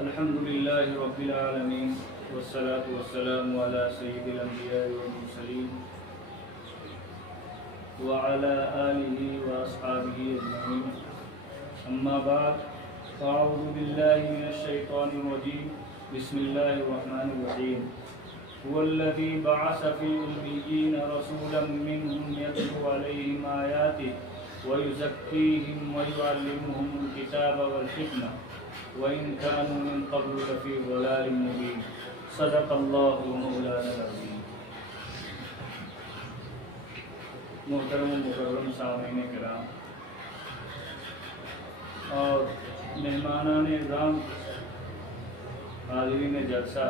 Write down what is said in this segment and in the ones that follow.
الحمد لله رب العالمين والصلاة والسلام على سيد الأنبياء والمرسلين وعلى آله وأصحابه أجمعين أما بعد فأعوذ بالله من الشيطان الرجيم بسم الله الرحمن الرحيم هو الذي بعث في الأميين رسولا منهم يتلو عليهم آياته ويزكيهم ويعلمهم الكتاب والحكمة وإن كانوا من قبل لفي ضلال مبين صدق الله مولانا العظيم. محترم و مکرم سامعین کرام اور مہمانان اعظام، حاضرین جلسہ،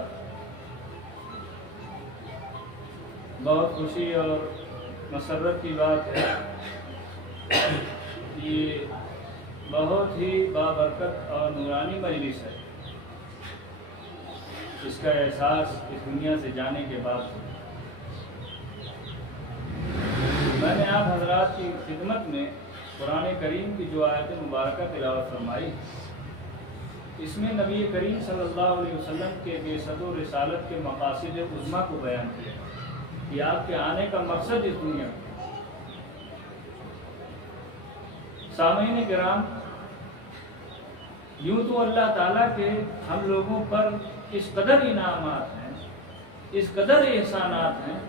بہت خوشی اور مسرت کی بات ہے، یہ بہت ہی بابرکت اور نورانی مجلس ہے. اس کا احساس اس دنیا سے جانے کے بعد میں نے آپ حضرات کی خدمت میں قرآن کریم کی جو آیت مبارکہ تلاوت فرمائی، اس میں نبی کریم صلی اللہ علیہ وسلم کے بعثت و رسالت کے مقاصد عظمیٰ کو بیان کیا کہ آپ کے آنے کا مقصد اس دنیا میں. سامعین کرام، یوں تو اللہ تعالیٰ کے ہم لوگوں پر اس قدر انعامات ہیں، اس قدر احسانات ہیں.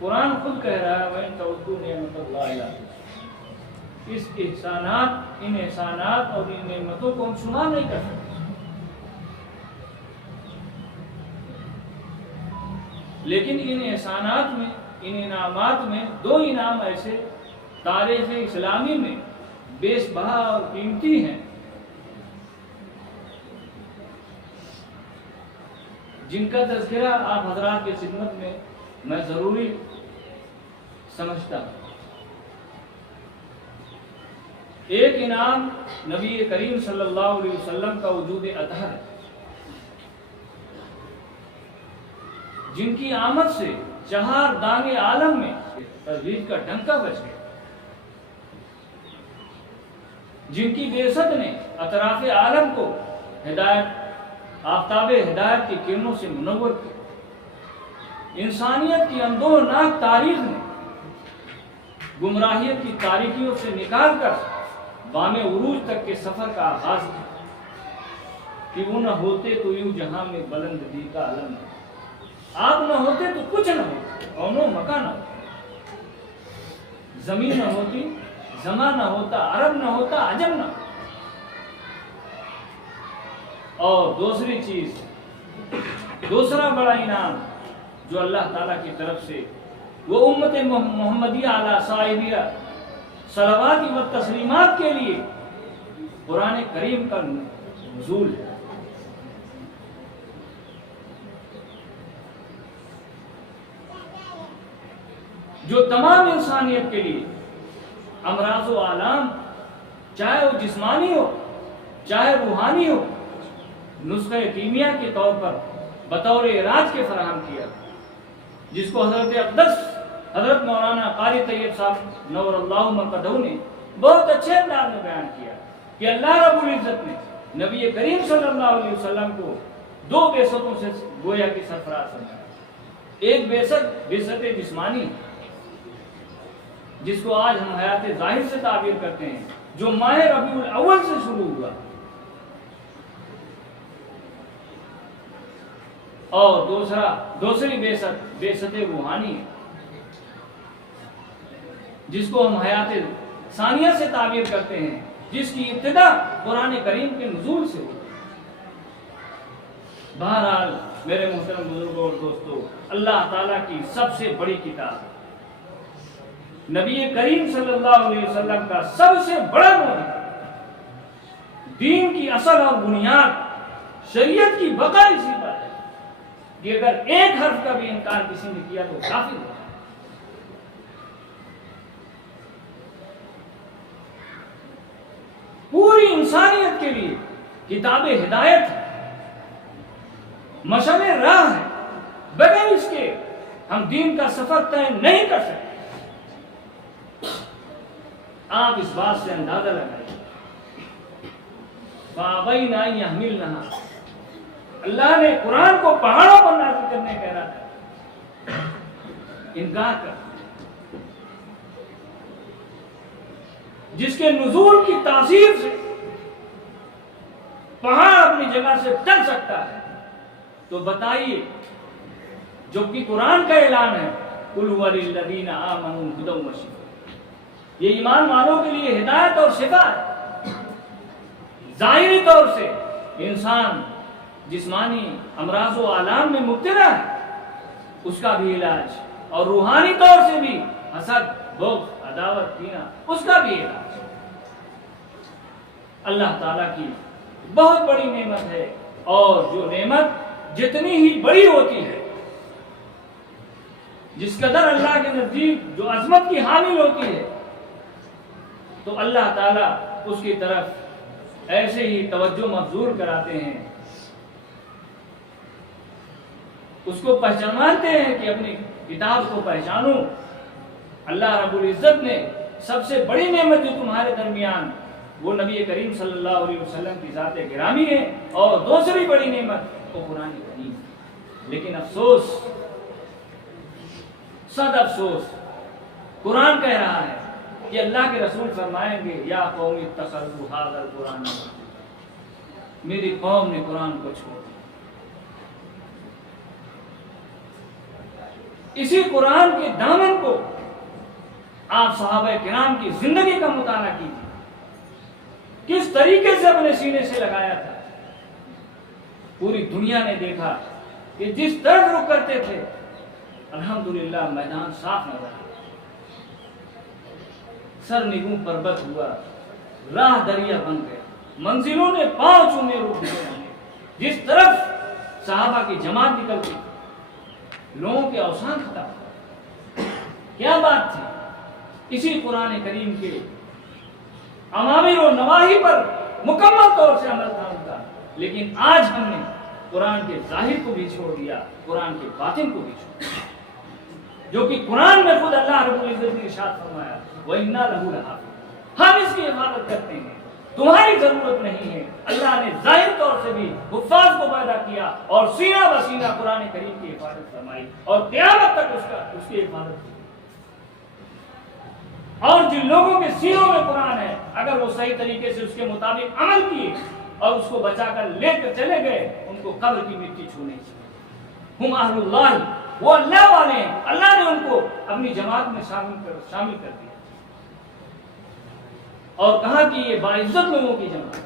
قرآن خود کہہ رہا ہے وَإِن تَعُدُّوا نِعْمَتَ اللَّهِ لَا تُحْصُوهَا. اس احسانات، ان احسانات اور ان نعمتوں کو ہم شمار نہیں کر سکتے. لیکن ان احسانات میں، ان انعامات میں دو انعام ایسے تاریخ اسلامی میں بیش بہا اور قیمتی ہیں جن کا تذکرہ آپ حضرات کی خدمت میں میں ضروری سمجھتا ہوں. ایک انعام نبی کریم صلی اللہ علیہ وسلم کا وجود اطہر ہے، جن کی آمد سے چہار دانگ عالم میں تجدید کا ڈنکا بج گیا، جن کی بعثت نے اطراف عالم کو ہدایت، آفتاب ہدایت کی کرنوں سے منور کیا. انسانیت کی اندوہناک تاریخ میں گمراہیت کی تاریکیوں سے نکال کر بام عروج تک کے سفر کا آغاز کیا کہ وہ نہ ہوتے تو یوں جہاں میں بلند دی کا علم ہے. آپ نہ ہوتے تو کچھ نہ ہوتا، کون و مکان نہ ہوتا، زمین نہ ہوتی، زمان نہ ہوتا، عرب نہ ہوتا، عجم نہ ہوتا. اور دوسری چیز، دوسرا بڑا انعام جو اللہ تعالیٰ کی طرف سے وہ امت محمدیہ علی صاحبیہ صلوات و تسلیمات کے لیے قرآن کریم کا نزول ہے. جو تمام انسانیت کے لیے امراض و آلام، چاہے وہ جسمانی ہو چاہے روحانی ہو، نسخہ کیمیا کے طور پر بطور علاج کے فراہم کیا، جس کو حضرت اقدس حضرت مولانا قاری طیب صاحب نور اللہ مرقدہ نے بہت اچھے انداز میں بیان کیا کہ اللہ رب العزت نے نبی کریم صلی اللہ علیہ وسلم کو دو بعثتوں سے گویا کی سرفراز سمجھا. ایک بعثت جسمانی، جس کو آج ہم حیات ظاہر سے تعبیر کرتے ہیں، جو ماہ ربیع الاول سے شروع ہوا، اور دوسری بعثت روحانی ہے، جس کو ہم حیات ثانیہ سے تعبیر کرتے ہیں، جس کی ابتدا قرآن کریم کے نزول سے ہوئی. بہرحال میرے محترم بزرگوں اور دوستو، اللہ تعالیٰ کی سب سے بڑی کتاب، نبی کریم صلی اللہ علیہ وسلم کا سب سے بڑا معجزہ، دین کی اصل اور بنیاد، شریعت کی بقا اسی پر ہے کہ اگر ایک حرف کا بھی انکار کسی نے کیا تو کافر ہے. پوری انسانیت کے لیے کتاب ہدایت ہے، مشعل راہ ہے. بغیر اس کے ہم دین کا سفر طے نہیں کر سکتے. آپ اس بات سے اندازہ لگائیں، فَأَبَيْنَ أَن يَحْمِلْنَهَا، اللہ نے قرآن کو پہاڑوں پر نازل کرنے کا ارادہ انکار کر، جس کے نزول کی تاثیر سے پہاڑ اپنی جگہ سے ٹل سکتا ہے، تو بتائیے جو کہ قرآن کا اعلان ہے قُلْ هُوَ لِلَّذِينَ آمَنُوا هُدًى وَشِفَاءٌ، یہ ایمان والوں کے لیے ہدایت اور شفا ہے۔ ظاہری طور سے انسان جسمانی امراض و آلام میں مبتلا ہے، اس کا بھی علاج، اور روحانی طور سے بھی حسد، بغض، عداوت، کینہ، اس کا بھی علاج اللہ تعالیٰ کی بہت بڑی نعمت ہے، اور جو نعمت جتنی ہی بڑی ہوتی ہے، جس قدر اللہ کے نزدیک جو عظمت کی حامل ہوتی ہے، تو اللہ تعالیٰ اس کی طرف ایسے ہی توجہ مبذول کراتے ہیں، اس کو پہچانتے ہیں کہ اپنی کتاب کو پہچانو۔ اللہ رب العزت نے سب سے بڑی نعمت جو تمہارے درمیان، وہ نبی کریم صلی اللہ علیہ وسلم کی ذات گرامی ہے، اور دوسری بڑی نعمت وہ قرآن کریم۔ لیکن افسوس، صد افسوس، قرآن کہہ رہا ہے کہ اللہ کے رسول فرمائیں گے یا قوم اتخذوا ھذا القرآن، میری قوم نے قرآن کو چھوڑ دیا۔ اسی قرآن کے دامن کو آپ صحابہ کرام کی زندگی کا مطالعہ کیجیے، کس طریقے سے اپنے سینے سے لگایا تھا۔ پوری دنیا نے دیکھا کہ جس طرف رخ کرتے تھے الحمدللہ میدان صاف نظر آیا، سر نگوں پربت ہوا، راہ دریا بن گیا، منزلوں نے پاؤں چومے رک گئے۔ جس طرف صحابہ کی جماعت نکلتی، لوگوں کے اوسان ختم۔ کیا بات تھی؟ اسی قرآن کریم کے اوامر و نواہی پر مکمل طور سے عمل تھا ان کا، لیکن آج ہم نے قرآن کے ظاہر کو بھی چھوڑ دیا، قرآن کے باطن کو بھی چھوڑ دیا، جو کہ قرآن میں خود اللہ رب العزت نے ارشاد فرمایا وَإِنَّا لَهُ لَحَافِظُونَ، ہم اس کی حفاظت کرتے ہیں، تمہاری ضرورت نہیں ہے۔ اللہ نے ظاہر طور سے بھی حفاظ کو پیدا کیا، اور سینہ بسینہ قرآن کریم کی حفاظت فرمائی، اور قیامت تک اس کی حفاظت کی۔ اور جن لوگوں کے سینوں میں قرآن ہے، اگر وہ صحیح طریقے سے اس کے مطابق عمل کیے اور اس کو بچا کر لے کر چلے گئے، ان کو قبر کی مٹی چھونے چاہیے۔ ہم اہل اللہ، وہ اللہ والے ہیں، اللہ نے ان کو اپنی جماعت میں شامل کر دیا، اور کہا کہ یہ باعزت لوگوں کی جماعت ہے۔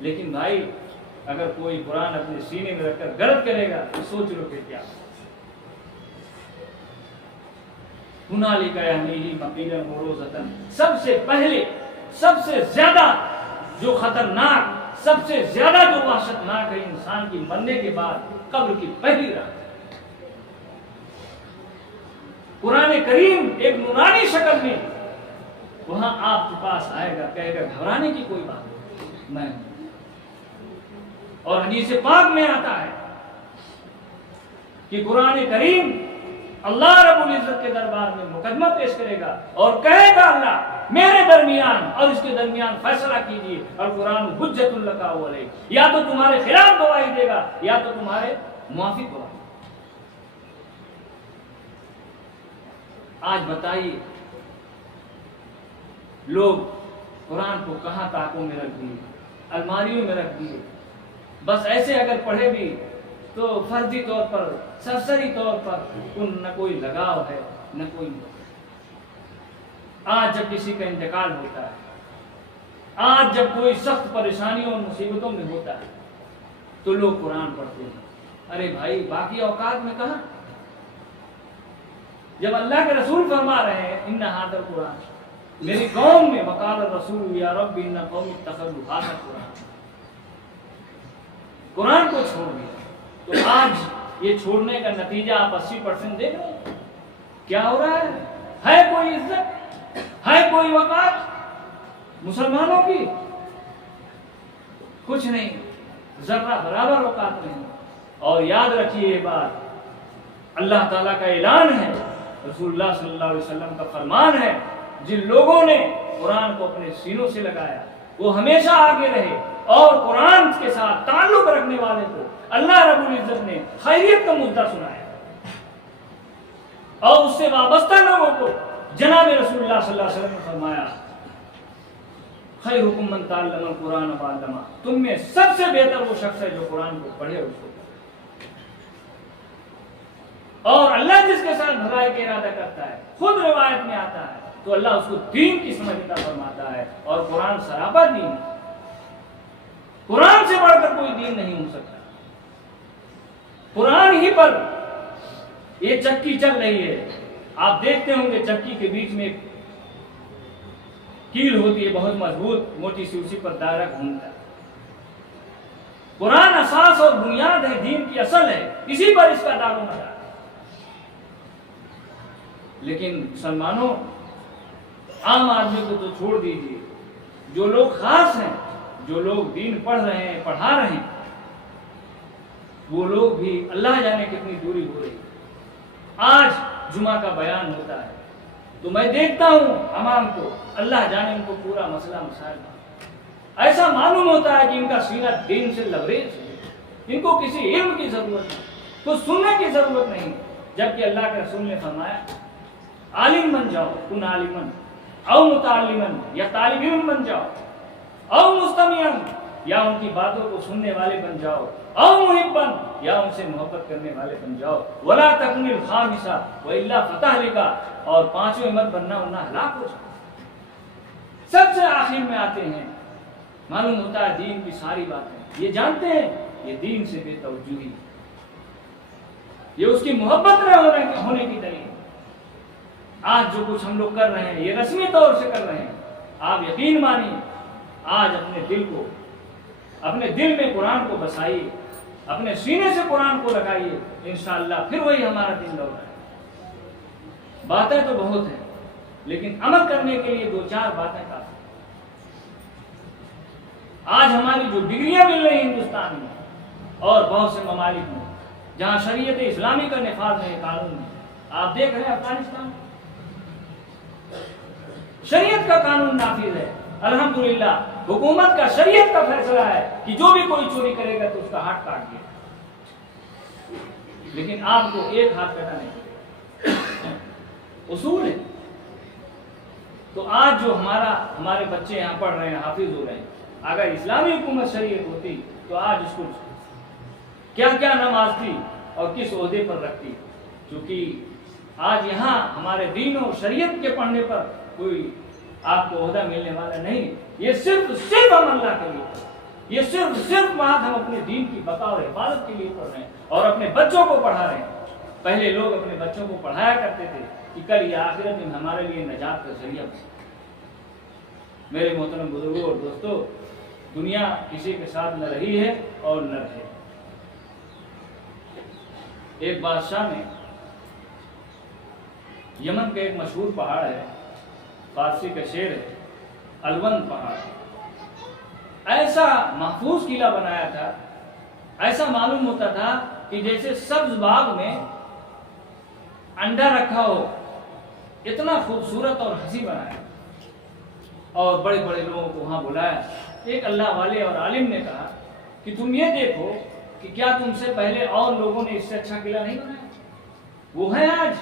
لیکن بھائی، اگر کوئی قرآن اپنے سینے میں رکھ کر غلط کرے گا تو سوچ لو کہ کیا ہنالک یہنیہ مقیلا مروزۃ، سب سے پہلے، سب سے زیادہ جو خطرناک، سب سے زیادہ جو وحشتناک ہے انسان کی مرنے کے بعد قبر کی پہلی رات۔ قرآن کریم ایک نورانی شکل میں وہاں آپ کے پاس آئے گا، کہے گا گھبرانے کی کوئی بات نہیں، اور حدیث پاک میں آتا ہے کہ قرآن کریم اللہ رب العزت کے دربار میں مقدمہ پیش کرے گا، اور کہے گا اللہ میرے درمیان اور اس کے درمیان فیصلہ کیجیے، اور قرآن حجت لک و علیک، یا تو تمہارے خلاف گواہی دے گا یا تو تمہارے موافق گواہی۔ آج بتائیے لوگ قرآن کو کہاں تاکوں میں رکھ دیے، الماریوں میں رکھ دیے، بس ایسے اگر پڑھے بھی تو فرضی طور پر، سرسری طور پر نہ کوئی لگاؤ ہے نہ کوئی۔ آج جب کسی کا انتقال ہوتا ہے، آج جب کوئی سخت پریشانیوں اور مصیبتوں میں ہوتا ہے، تو لوگ قرآن پڑھتے ہیں۔ ارے بھائی، باقی اوقات میں کہاں؟ جب اللہ کے رسول فرما رہے ہیں ان ھذا القرآن، میری قوم میں وقال الرسول یا رب ان قوم اتخذوا ھذا القرآن، قرآن کو چھوڑ دیا۔ تو آج یہ چھوڑنے کا نتیجہ آپ 80% دیکھ رہے ہیں، کیا ہو رہا ہے کوئی عزت، ہے کوئی وقار مسلمانوں کی؟ کچھ نہیں، ذرہ برابر وقات نہیں۔ اور یاد رکھیے یہ بات، اللہ تعالیٰ کا اعلان ہے، رسول اللہ صلی اللہ علیہ وسلم کا فرمان ہے، جن لوگوں نے قرآن کو اپنے سینوں سے لگایا، وہ ہمیشہ آگے رہے اور قرآن کے ساتھ تعلق رکھنے والے کو اللہ رب العزت نے خیریت کا مدعا سنایا اور اس سے وابستہ لوگوں کو جناب رسول اللہ صلی اللہ علیہ وسلم نے فرمایا خیرکم من تعلم القرآن وعلمہ، تم میں سب سے بہتر وہ شخص ہے جو قرآن کو پڑھے اس کو، اور اللہ جس کے ساتھ بھلائی کا ارادہ کرتا ہے، خود روایت میں آتا ہے تو اللہ اس کو دین کی سمجھ عطا فرماتا ہے، اور قرآن سراپا دین ہے، قرآن سے بڑھ کر کوئی دین نہیں ہو سکتا، قرآن ہی پر یہ چکی چل رہی ہے۔ آپ دیکھتے ہوں گے چکی کے بیچ میں ایک کیل ہوتی ہے بہت مضبوط موٹی سی، اسی پر دائرہ گھومتا ہے۔ قرآن اساس اور بنیاد ہے، دین کی اصل ہے، اسی پر اس کا دار و مدار۔ لیکن مسلمانوں، عام آدمی کو تو چھوڑ دیجیے، جو لوگ خاص ہیں، جو لوگ دین پڑھ رہے ہیں، پڑھا رہے ہیں، وہ لوگ بھی اللہ جانے کتنی دوری ہو رہی۔ آج جمعہ کا بیان ہوتا ہے تو میں دیکھتا ہوں عوام کو، اللہ جانے ان کو پورا مسئلہ مسائل ایسا معلوم ہوتا ہے کہ ان کا سینہ دین سے لبریز ہے، ان کو کسی علم کی ضرورت نہیں، کچھ سننے کی ضرورت نہیں، جبکہ اللہ کے رسول نے فرمایا عالم بن جاؤ، کن عالمن او متعلمن، یا طالب علم بن جاؤ، او مستمعن، یا ان کی باتوں کو سننے والے بن جاؤ، او محبن، یا ان سے محبت کرنے والے بن جاؤ، ولا تکن الخامسہ والا فتہلکا، اور پانچویں مت بننا ورنہ ہلاک ہو جائے۔ سب سے آخر میں آتے ہیں، معلوم ہوتا ہے دین کی ساری باتیں یہ جانتے ہیں، یہ دین سے بے توجہی، یہ اس کی محبت نہ ہونے کی دلیل۔ آج جو کچھ ہم لوگ کر رہے ہیں یہ رسمی طور سے کر رہے ہیں، آپ یقین مانیے آج اپنے دل میں قرآن کو بسائیے، اپنے سینے سے قرآن کو لگائیے، انشاءاللہ پھر وہی ہمارا دن لوٹ ہے۔ باتیں تو بہت ہیں لیکن عمل کرنے کے لیے 2-4 باتیں کافی۔ آج ہماری جو ڈگریاں مل رہی ہیں ہندوستان میں اور بہت سے ممالک میں جہاں شریعت اسلامی کا نفاذ ہے، قانون ہے، آپ دیکھ رہے ہیں افغانستان شریعت کا قانون نافذ ہے، الحمدللہ حکومت کا شریعت کا فیصلہ ہے کہ جو بھی کوئی چوری کرے گا تو اس کا ہاتھ کاٹ دیا، لیکن آپ کو ایک ہاتھ کٹا نہیں اصول ہے۔ تو آج جو ہمارے بچے یہاں پڑھ رہے ہیں، حافظ ہو رہے ہیں، اگر اسلامی حکومت شریعت ہوتی تو آج اس کو کیا کیا نماز تھی اور کس عہدے پر رکھتی، کیونکہ آج یہاں ہمارے دین اور شریعت کے پڑھنے پر کوئی آپ کو عہدہ ملنے والا نہیں۔ یہ صرف ہم اللہ کے لیے، یہ صرف محض ہم اپنے دین کی بقا اور حفاظت کے لیے پڑھ رہے ہیں اور اپنے بچوں کو پڑھا رہے ہیں۔ پہلے لوگ اپنے بچوں کو پڑھایا کرتے تھے کہ کل یہ آخرت میں ہمارے لیے نجات کا ذریعہ بنے۔ میرے محترم بزرگوں اور دوستوں، دنیا کسی کے ساتھ نہ رہی ہے اور نہ رہے۔ ایک بادشاہ نے، یمن کا ایک مشہور پہاڑ ہے، فارسی کا شعر ہے، الوند پہاڑ، ایسا محفوظ قلعہ بنایا تھا، ایسا معلوم ہوتا تھا کہ جیسے سبز باغ میں انڈا رکھا ہو، اتنا خوبصورت اور حسین بنایا، اور بڑے بڑے لوگوں کو وہاں بلایا۔ ایک اللہ والے اور عالم نے کہا کہ تم یہ دیکھو کہ کیا تم سے پہلے اور لوگوں نے اس سے اچھا قلعہ نہیں بنایا؟ وہ ہے آج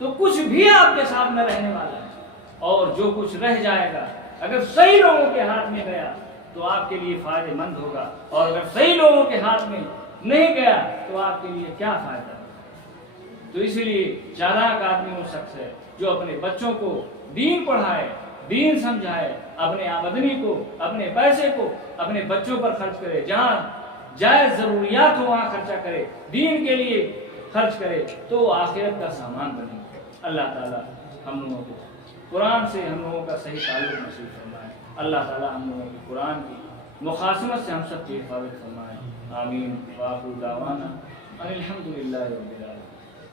تو کچھ بھی آپ کے ساتھ نہ رہنے والا ہے، اور جو کچھ رہ جائے گا اگر صحیح لوگوں کے ہاتھ میں گیا تو آپ کے لیے فائدہ مند ہوگا، اور اگر صحیح لوگوں کے ہاتھ میں نہیں گیا تو آپ کے لیے کیا فائدہ؟ تو اسی لیے چالاک آدمی وہ شخص ہے جو اپنے بچوں کو دین پڑھائے، دین سمجھائے، اپنے آمدنی کو، اپنے پیسے کو اپنے بچوں پر خرچ کرے، جہاں جائز ضروریات ہو وہاں خرچہ کرے، دین کے لیے خرچ کرے، تو وہ آخرت کا سامان بنے۔ اللہ تعالیٰ ہم لوگوں کو قرآن سے ہم لوگوں کا صحیح تعلق نصیب فرمائے۔ اللہ تعالیٰ ہم لوگوں کی قرآن کی مخاصمت سے ہم سب کی حفاظت فرمائے۔ آمین۔ وآخر دعوانا ان الحمد للہ رب العالمین۔